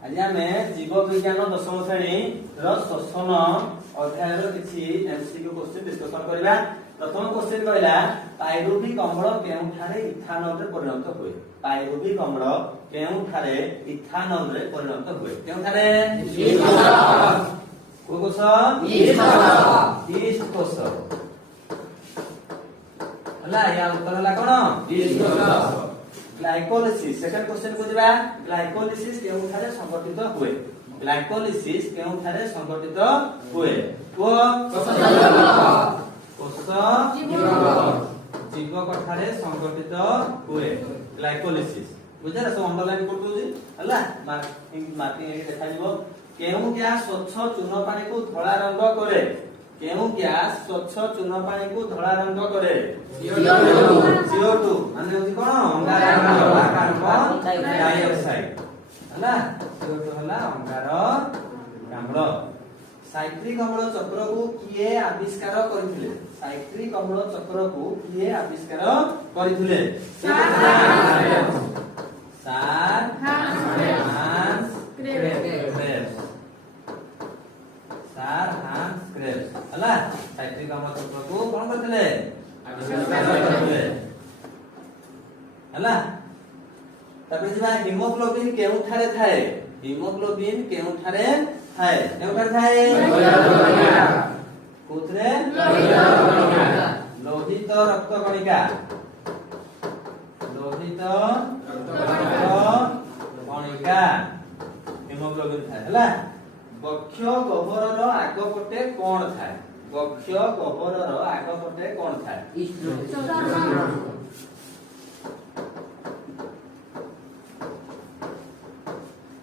आज आमे जीव विज्ञान दशम श्रेणी श्वसन अध्याय किसी एमसीक्यू क्वेश्चन डिस्कशन करबा। प्रथम क्वेश्चन कहला पाइरुविक अम्ल केउठारे इथानल रे परिणत हुए। पाइरुविक अम्ल केउठारे इथानल रे परिणत हुए। केउठारे कोकोस ईस्ट कोस हला या उत्तर हला कोन ईस्ट कोस। ग्लाइकोलिसिस सेकंड क्वेश्चन को जबा ग्लाइकोलिसिस केउठारे संघटित हुए। ग्लाइकोलिसिस केउठारे संघटित हुए। कोष जीवक ठारे संघटित हुए ग्लाइकोलिसिस। बुझा सब अंडरलाइन कर दोजी हला मार्किंग एके देखा दिबो। केउ गैस स्वच्छ चूर्ण पानी को धला रंग करे। केउ गैस स्वच्छ चूर्ण पानी को धला रंग करे। CO2 माने होची कोन अंगारकाम्ल वा कार्बन डाइऑक्साइड हला। CO2 हला अंगारकाम्ल। साइट्रिक अम्ल चक्र को किए आविष्कार करथिले। साइट्रिक अम्ल चक्र को किए आविष्कार करथिले। सर हांस क्रेब्स। सर हांस क्रेब्स हला साइट्रिक अम्ल चक्र को कोन करथिले आविष्कार करथिले हला। तबे जबा हीमोग्लोबिन केउठारे थाए। हीमोग्लोबिन केउठारे थाए। केउठारे थाए कोथरे लोहित रक्त कणिका। लोहित रक्त कणिका हीमोग्लोबिन थाए हला। बक्ष गह्वरर आगपटे कोन थाए। बक्ष गह्वरर आगपटे कोन थाए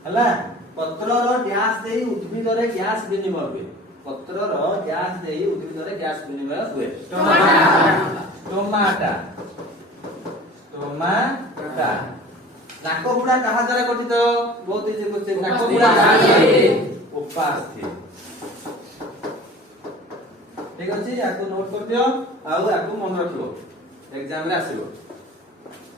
हला। पत्रर गैस देई उद्भिद रे गैस विनिमय हुए। पत्रर गैस देई उद्भिद रे गैस विनिमय हुए। Stomata stomata. नाकबुड़ा कहा द्वारा गठित। बहुत इजी क्वेश्चन। नाकबुड़ा उपास्थि। ठीक अछि याको नोट कर दियो आउ याको मन रखियो एग्जाम रे आसीबो।